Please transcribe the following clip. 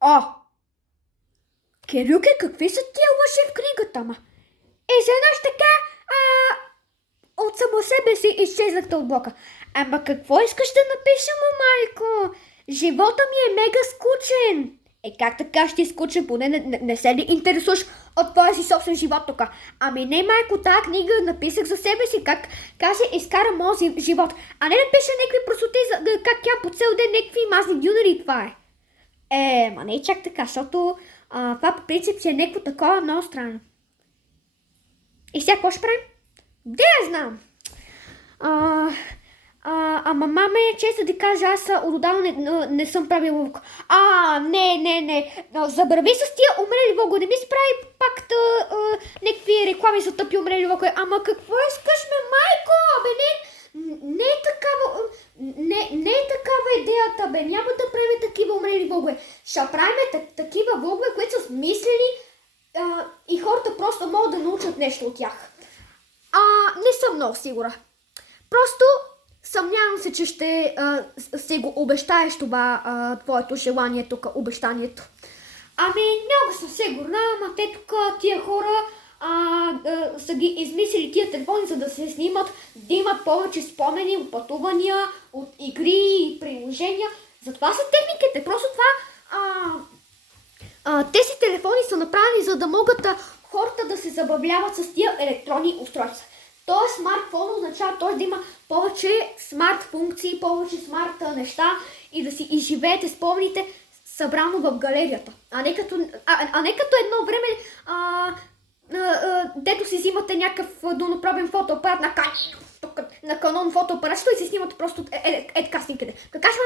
О, Кирюке, какви са тия лъжи в книгата, ма? Изведнъж така, от само себе си изчезнахте от блока. Ама какво искаш да напиша, майко? Живота ми е мега скучен. Как така ще скучен? Поне не се ли интересуваш от твоя си собствен живот тук? Ами не, майко, тази книга написах за себе си, как се изкара моят живот. А не напиша някакви простоти, как тя по цел ден някакви мазни дюнери, това е. Ма не е чак така, защото това по принцип си е някакво такова много странно. И сега какво ще правим? Де я знам? Ама маме, често ти кажа, аз отдавна не съм правила лук. Не. Забрави с тия умрели влогове. Не ми се прави пак някакви реклами за тъпи умрели влогове. Ама какво искаш, майко? Бе, не е такава... Не е такава идеята, бе. Няма да правим такива умрели влогове. Ще правим такива влогове, които са смислени и хората просто могат да научат нещо от тях. Не съм много сигура. Просто съмнявам се, че ще се го обещаеш това, твоето желание тук, обещанието. Ами, много съм сигурна, ама те тук тия хора са ги измислили тия телефони, за да се снимат, да имат повече спомени от пътувания, от игри и приложения. Затова са техниките. Просто това... тези телефони са направени, за да могат хората да се забавляват с тия електронни устройства. Тоест смартфон означава да има повече смарт функции, повече смарт неща и да си изживеете спомените събрано в галерията. А не като едно време, дето си взимате някакъв дълнопробен фотоапарат на Canon фотоапарат, и си снимате просто така снимките. Така ще